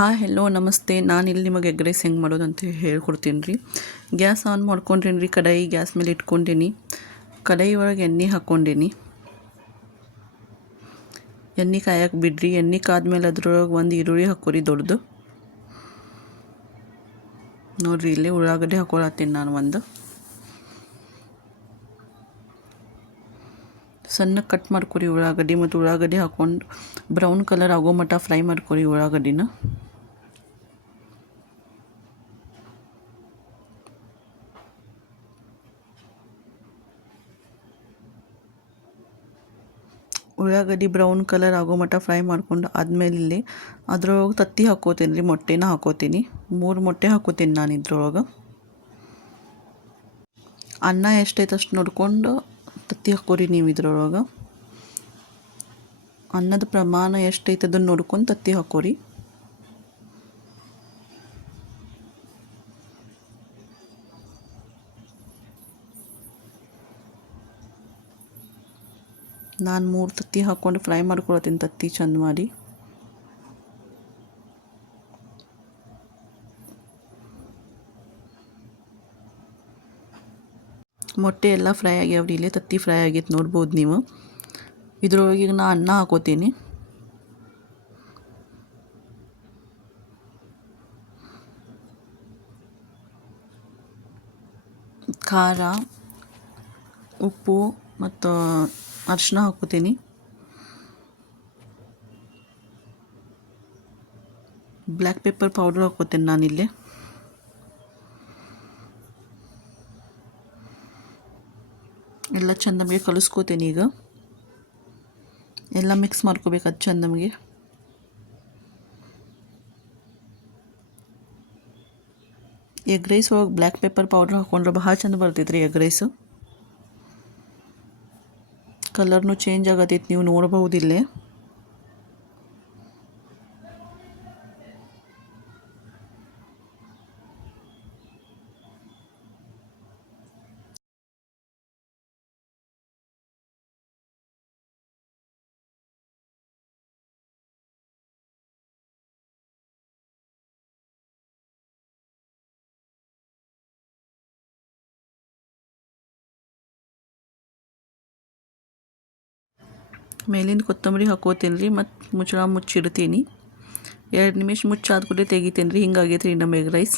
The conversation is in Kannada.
ಹಾಯ್ ಹೆಲೋ ನಮಸ್ತೆ. ನಾನಿಲ್ಲಿ ನಿಮಗೆ ಎಗ್ ರೈಸ್ ಹೆಂಗೆ ಮಾಡೋದು ಅಂತ ಹೇಳ್ಕೊಡ್ತೀನಿ ರೀ. ಗ್ಯಾಸ್ ಆನ್ ಮಾಡ್ಕೊಂಡ್ರೇನಿ ರೀ. ಕಡಾಯಿ ಗ್ಯಾಸ್ ಮೇಲೆ ಇಟ್ಕೊಂಡೀನಿ. ಕಡಾಯಿ ಒಳಗೆ ಎಣ್ಣೆ ಹಾಕ್ಕೊಂಡೀನಿ. ಎಣ್ಣೆ ಕಾಯಕ್ಕೆ ಬಿಡ್ರಿ. ಎಣ್ಣೆ ಕಾದ್ಮೇಲೆ ಅದ್ರೊಳಗೆ ಒಂದು ಈರುಳ್ಳಿ ಹಾಕೋರಿ ದೊಡ್ಡದು. ನೋಡಿರಿ ಇಲ್ಲೇ ಉಳ್ಳಾಗಡ್ಡೆ ಹಾಕೊಳತ್ತೀನಿ ನಾನು ಒಂದು. ಸಣ್ಣಗೆ ಕಟ್ ಮಾಡ್ಕೊರಿ ಉಳ್ಳಾಗಡ್ಡಿ. ಮತ್ತು ಉಳ್ಳಾಗಡ್ಡಿ ಹಾಕ್ಕೊಂಡು ಬ್ರೌನ್ ಕಲರ್ ಆಗೋ ಮಟ್ಟ ಫ್ರೈ ಮಾಡ್ಕೊರಿ ಉಳ್ಳಾಗಡ್ಡಿನ. ಉಳ್ಳಾಗಡ್ಡಿ ಬ್ರೌನ್ ಕಲರ್ ಆಗೋ ಮಟ್ಟ ಫ್ರೈ ಮಾಡ್ಕೊಂಡು ಆದಮೇಲೆ ಇಲ್ಲಿ ಅದ್ರೊಳಗೆ ತತ್ತಿ ಹಾಕ್ಕೋತೀನಿ ರೀ. ಮೊಟ್ಟೆನ ಹಾಕ್ಕೋತೀನಿ. 3 ಮೊಟ್ಟೆ ಹಾಕ್ಕೋತೀನಿ ನಾನು ಇದ್ರೊಳಗೆ. ಅನ್ನ ಎಷ್ಟೈತೆ ಅಷ್ಟು ನೋಡ್ಕೊಂಡು ತತ್ತಿ ಹಾಕ್ಕೋರಿ ನೀವು ಇದ್ರೊಳಗೆ. ಅನ್ನದ ಪ್ರಮಾಣ ಎಷ್ಟೈತೆ ಅದನ್ನು ನೋಡ್ಕೊಂಡು ತತ್ತಿ ಹಾಕ್ಕೋರಿ. ನಾನು 3 ತತ್ತಿ ಹಾಕ್ಕೊಂಡು ಫ್ರೈ ಮಾಡ್ಕೊಳತ್ತೀನಿ ತತ್ತಿ ಚಂದ ಮಾಡಿ. ಮೊಟ್ಟೆ ಎಲ್ಲ ಫ್ರೈ ಆಗ್ಯಾವ್ರಿ. ಇಲ್ಲೇ ತತ್ತಿ ಫ್ರೈ ಆಗೈತೆ ನೋಡ್ಬೋದು ನೀವು. ಇದ್ರೊಳಗೆ ಈಗ ನಾನು ಅನ್ನ ಹಾಕೋತೀನಿ. ಖಾರ, ಉಪ್ಪು ಮತ್ತು ಅರಿಶಿನ ಹಾಕೋತೀನಿ. ಬ್ಲ್ಯಾಕ್ ಪೆಪ್ಪರ್ ಪೌಡರ್ ಹಾಕೋತೀನಿ ನಾನಿಲ್ಲಿ. ಎಲ್ಲ ಚಂದ ನಮಗೆ ಕಲಿಸ್ಕೋತೀನಿ. ಈಗ ಎಲ್ಲ ಮಿಕ್ಸ್ ಮಾಡ್ಕೋಬೇಕು ಅದು ಚಂದ ನಮಗೆ. ಎಗ್ ರೈಸ್ ಒಳಗೆ ಬ್ಲ್ಯಾಕ್ ಪೆಪ್ಪರ್ ಪೌಡ್ರ್ ಹಾಕ್ಕೊಂಡ್ರೆ ಭಾಳ ಚಂದ ಬರ್ತೈತೆ ರೀ ಎಗ್ ರೈಸು. ಕಲರ್ನು ಚೇಂಜ್ ಆಗತೈತೆ, ನೀವು ನೋಡ್ಬಹುದಿಲ್ಲೇ. ಮೇಲಿಂದ ಕೊತ್ತಂಬರಿ ಹಾಕೋತೀನಿ ರೀ. ಮತ್ತು ಮುಚ್ಚಿಡ್ತೀನಿ. 2 ನಿಮಿಷ ಮುಚ್ಚಾದ ಕೂಡಲೇ ತೆಗಿತೀನಿ ರೀ. ಹಿಂಗಾಗೈತೆ ರೀ ನಮ್ಮ ಎಗ್ ರೈಸ್.